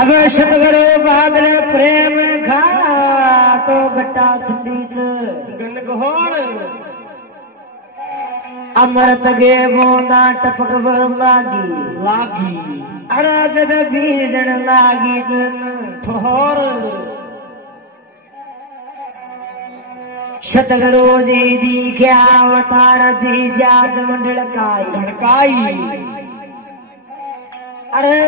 अब सतगुरु बादल प्रेम खाला तो गट्टा छंडीच गणगोहर अमृत गे बोंदा टपक लागी लागी अरे जद बीजन लागी जन ठोर सतगुरु जी दीख्या अवतार दी जाज मंडल काई धड़काई अरे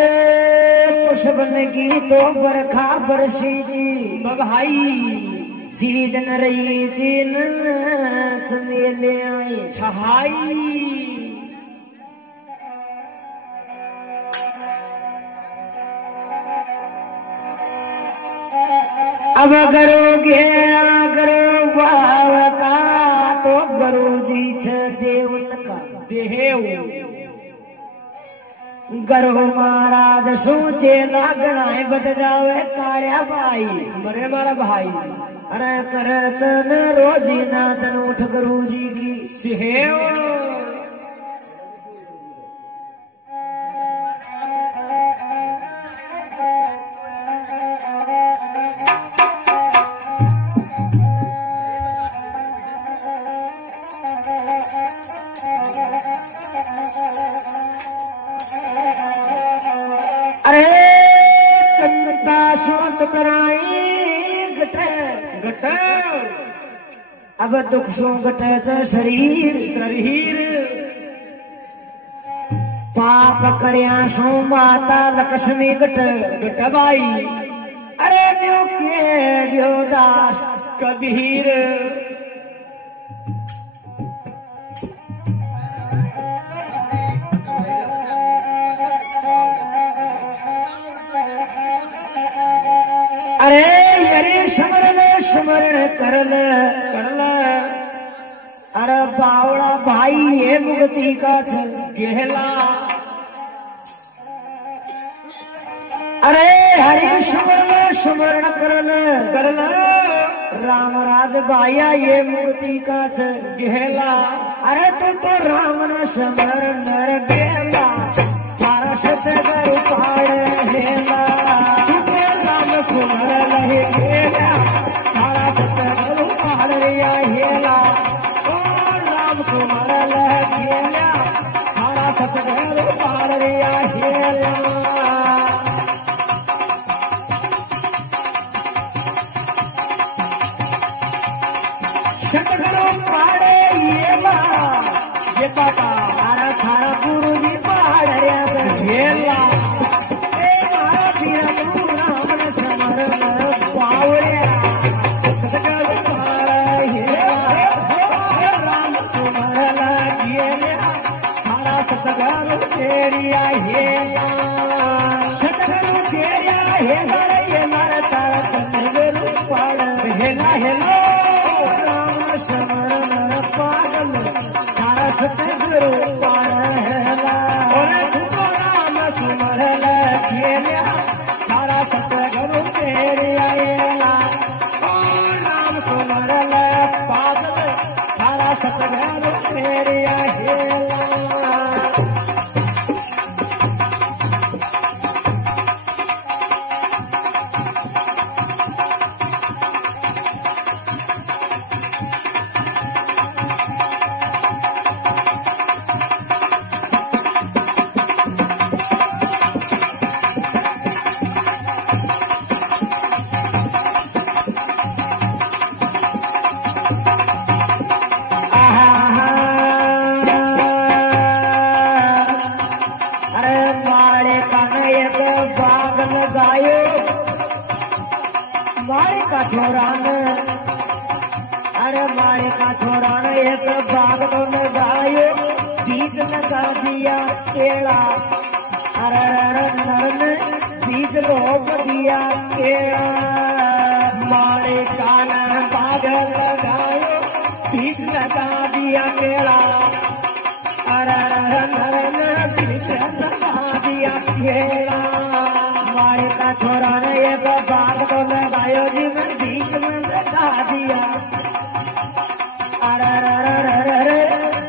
पुष्पन की तो बरखा बरसी जी बभाई जीदन रही चीन चंदेले आई छहाई अब करो घेरा करो भाव का तो गुरु जी छ देवन का देव गरो महाराज सोचे लागना है बद जावे काया भाई मरे मारा भाई अरे कर चन रोजी ना तन उठ गुरु जी की सिहेव अब दुख सो गटे शरीर शरीर पाप करया सो माता लक्ष्मी गट गटबाई अरे न्यो के जो दास कबीर अरे अरे स्मरण करल करल अरे बावड़ा भाई ये मुक्ति का गेहला अरे हरि स्मरण करल करल रामराज भाइया ये मुक्ति का गेहला अरे तो राम न स्मरण नर गेला तारा सतगर पाड़ हेला राम स्मरण लहे गेला तारा सतगर पाड़ रिया हेला ओ राम स्मरण लहे गेला तारा सतगर पाड़ रिया हेला सतगुरु पाड़े ये बाबा आरा थारा गुरु जी पाड़े घेला मारा पीरा गुरु राम न स्मरण पावड़े सतगुरु पाड़े हेला राम स्मरण घेला थारा सतगुरु तेरिया हेला सतगुरु तेरिया हेला ये मारा तारा सतगुरु पाड़े हेला हेलो सतगुरु पाड़ला राम स्मरण खेला सारा सतगुरु तेरे आएला राम स्मरण पागल सारा सतगुरु तेरे आएला अरे मारे का छोरा ने एक बाग तो न गायो बीज लगा दिया केला अरे नरन बीज रोप दिया केला मारे का न बाग लगायो बीज लगा दिया केला अरे नरन बीज लगा दिया केला मारे का छोरा ने एक बाग तो न गायो जी में बीज में लगा दिया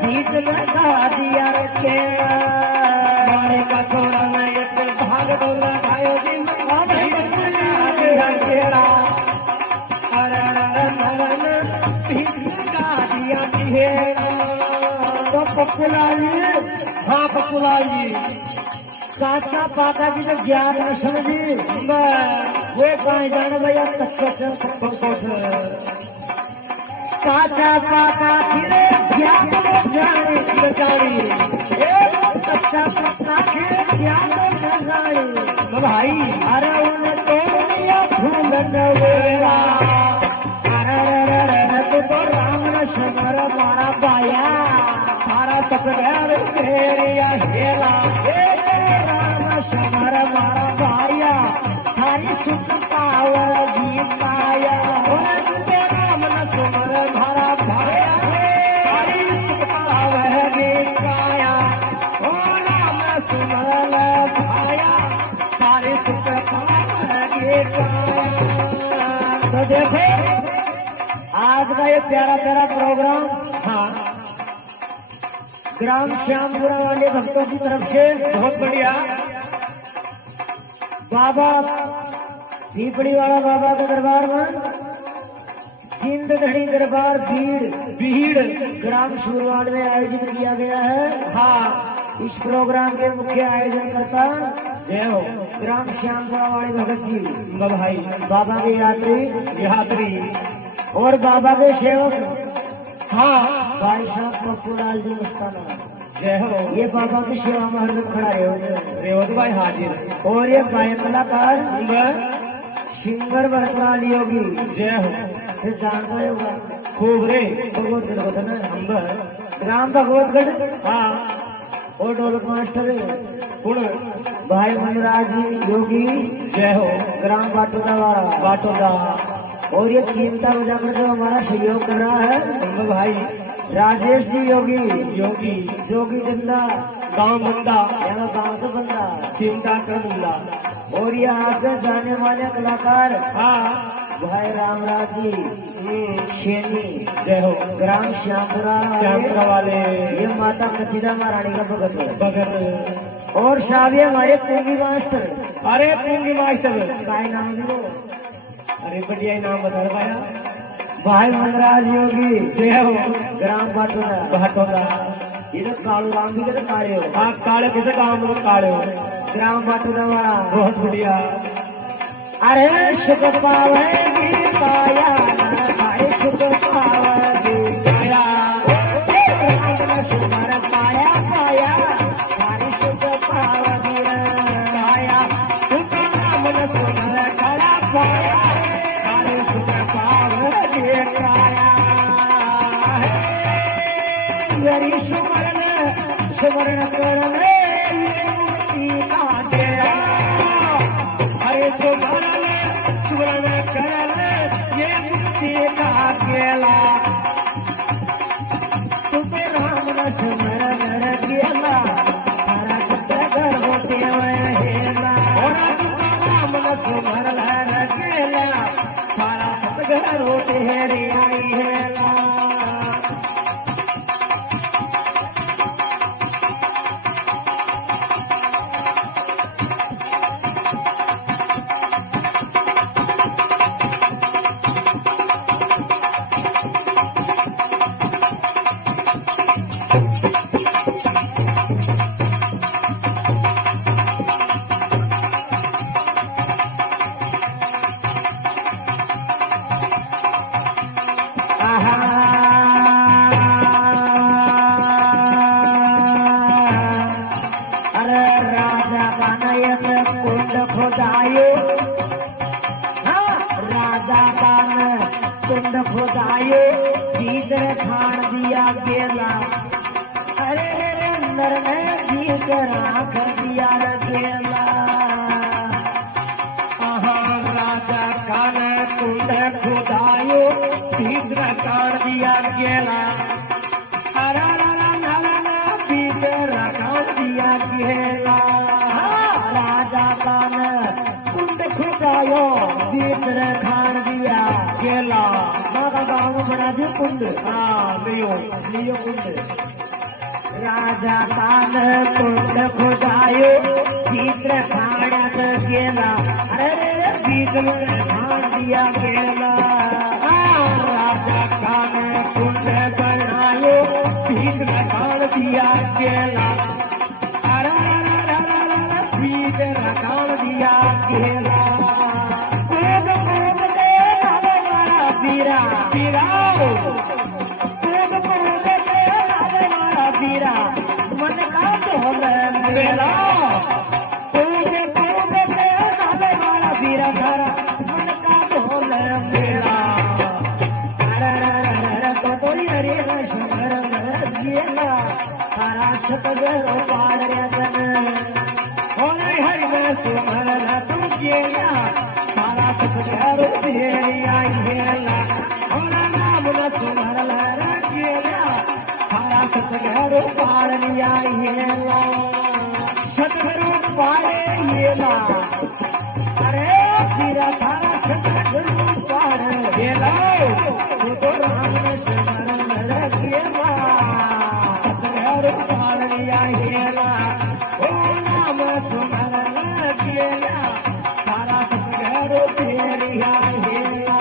बीज लगा दिया के मारे का छोरा में एक भाग तो लगायो जी में पप्पूलाल जी, हाँ पप्पूलाल जी, काका पाका की तो ज्ञान न समझी वो कहीं जाने भैया कच्चा काचा पाका फिरे ज्ञान न जाने कच्चा पक्का फिरे ज्ञान न जाने भाई अरे उन तो फूल नवेरा अरे तो राम लक्ष्मण मारा पाया सारा तकरार तेरिया हेला राम समर मारा पाया हरि सुख पावर गीताया राम लक्ष्मण मारा भाया हरि सुख पावर गीताया ओ राम लक्ष्मण भाया हरि सुख पावर गीताया। तो देखो आज का ये प्यारा प्यारा प्रोग्राम हाँ ग्राम श्यामपुरा वाले भक्तों की तरफ से बहुत बढ़िया। बाबा पीपड़ी वाला बाबा के दरबार में जिंदगढ़ी दरबार भीड़ ग्राम शुरुआत में आयोजित किया गया है। हाँ इस प्रोग्राम के मुख्य आयोजन करता जय हो ग्राम श्यामपुरा वाले भगत जी भाई, बाबा के यात्री यात्री और बाबा के सेवक हाँ भाई साहब पप्पूलाल जी मस्ताना। जय हो ये बाबा की सेवा में हरदम खड़ा रहे रेवत भाई हाजिर और ये गायक कलाकार ब- सिंगर भरतलाल योगी जय हो फिर जानता होगा खूब रे भगवत होता है अंबर ग्राम भगवतगढ़ हाँ और ढोलक मास्टर गुण भाई मनराज जी योगी जय हो ग्राम बाटोदा वाला बाटोदा और ये चिमटा बजाकर जो हमारा सहयोग कर रहा है अंबर भाई राजेश जी योगी योगी जोगी जिंदा गांव बंदा यहाँ गाँव से बंदा चिंता कर बंदा और ये आगे जाने वाले कलाकार हाँ भाई रामराज जी शेनी जय हो ग्राम श्यामपुरा श्यामपुरा वाले ये माता कचिदा महारानी का भगत है बगत और शादी हमारे पूंगी मास्टर अरे पूंगी मास्टर का नाम है वो अरे बढ़िया ही नाम बता पाया भाई मनराज योगी जय हो ग्राम बाटोदा बाटोदा इधर कालू राम भी कहते काले हो आप काले किसे काम में काले हो ग्राम बाटोदा वाला बहुत बढ़िया अरे सुख पावेगी पाया अरे सुख पावेगी पाया सुमर पाया पाया अरे सुख पावेगी पाया सुख नाम न सुमर करा पाया अरे सुख पावे पाया मेरी सुमरण करने मुक्ति का डेरा अरे सुमरण कर ये मुक्ति का केला तुम्हें राम न सुमरण केला हरा घर होते हेला और राम न सुमरण केला सारा सतगर होते रे आई हेला अरे राजा बनायत कुंड खोदायो राजा बान कुंड खोदायो भीतर खान दिया गेला अरे अंदर में भीतर आंख दिया गेला राजा कान कुंड खुदायो तीसरा कान दिया गेला भीतर खान दिया गेला राजा बान कुंड खोदायो भीतर खान दिया गेला बाबा गाँव में बना दियो कुंड लियो कुंड राजा कान कुंड खुदायो भीतर खाणत गेला अरे भीतर खान दिया गेला राजा कान कुंड बनायो बीच में कान दिया केला बीच में कान दिया केला कूद कूद के नावे वाला पीरा पीरा कूद कूद के नावे वाला पीरा मन का ढोल बेला कूद कूद के नावे वाला पीरा धारा मन का ढोल बेला हरे शंकर गेला तारा छतगरो पाडऱ्यातन होने हरि में सुमर तू गेला तारा छतगरो तेरिया गेला होना नाम न सुमर गेला तारा छतगरो पाडरिया गेला छतगरो पाडे गेला अरे पीरा तारा छतगरो पाड गेला तो राम शंकर गेला छतगरो पाडरिया गेला ओ नाम सुमर गेला तारा छतगरो तेरिया गेला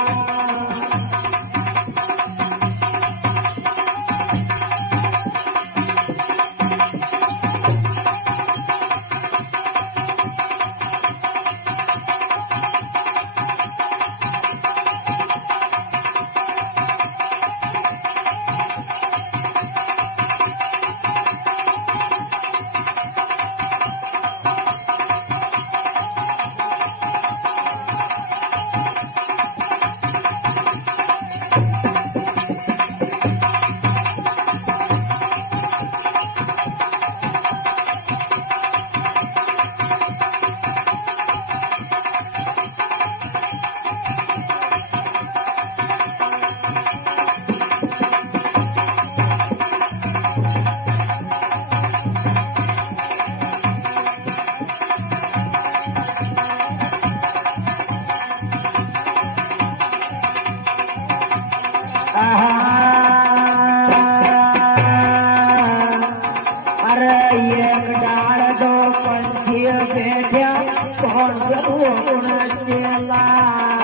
अरे एक डाल दो पंछी बैठा कौन गुण चेला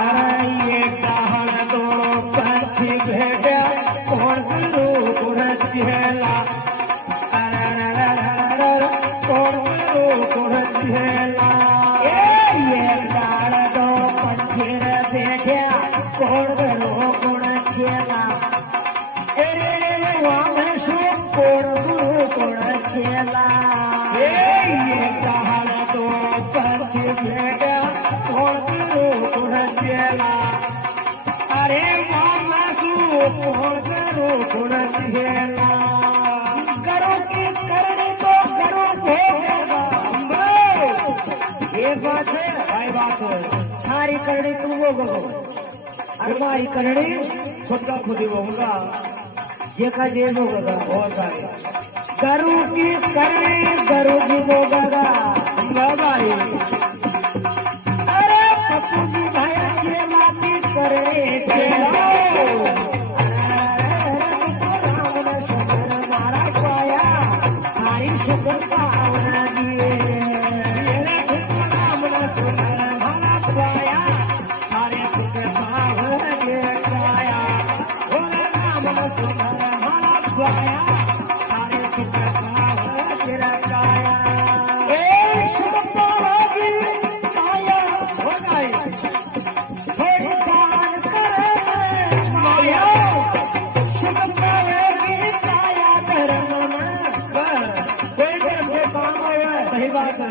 अरे ये डाल दो पंछी भेड़ा कौन गुण चेला कौन गुण चेला एक डाल दो पंछी बैठा कौन गुण चेला गुण चेला ये डाल दो पंछी भेड़ा कौन गुण चेला अरे मामा कौन गुण चेला करो की करनी तो करो भोगेगा ये बात है भाई बात है सारी करनी तू भोगो और हमारी करनी खुद का खुद ही होगा जेका जे भोगेगा बहुत सारे गरु की करनी गरु जी भोगेगा भाई अरे पप्पू जी भाई चेला की करनी चेला राम ने शंकर मारा पाया सारी शंकर पावना दिए राम ने सुंदर मारा पाया सारे सुख पावन के पाया ओ राम ने सुंदर मारा पाया सारे सुख पावन के पाया ए शुभ पावगी पाया हो गए थोड़ी दान करे माया शुभ पावगी पाया धर्म कोई धर्म के काम हो सही बात है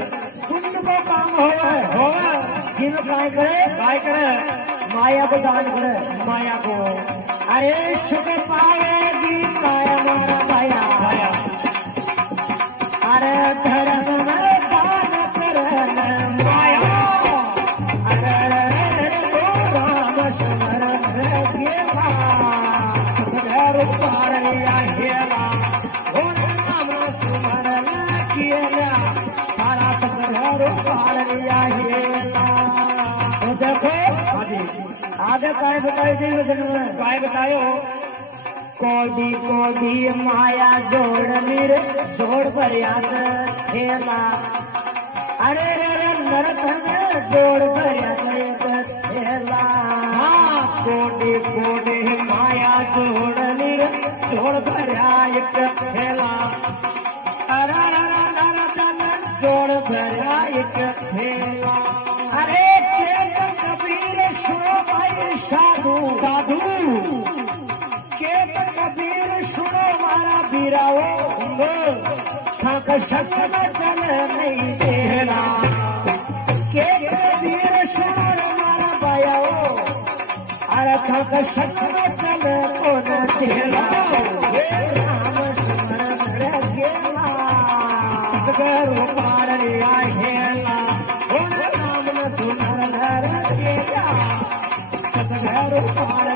पुण्य को काम हो जिन काय करे माया को दान करे माया को अरे शुभ पावेगी माया मारा माया माया अरे धर्म में दान करे माया अरे तो राम स्मरण केला पारिया हेला हो राम स्मरण केला सारा घर पारिया हेला तो देखो आगे काय बताई थी वचन में काय बतायो कोडी कोडी माया जोड़ मीर जोड़ पर्यात खेला अरे रे नरतन जोड़ पर्यात खेला हाँ कोडी कोडी माया जोड़ मीर जोड़ भरा एक वीराओ थक शक न चल नहीं देना के वीर शोर मारा पायाओ अरे थक शक न चल को न चेला राम स्मरण गेला सगरो पार हेला राम न सुमरण गेला सगरो पार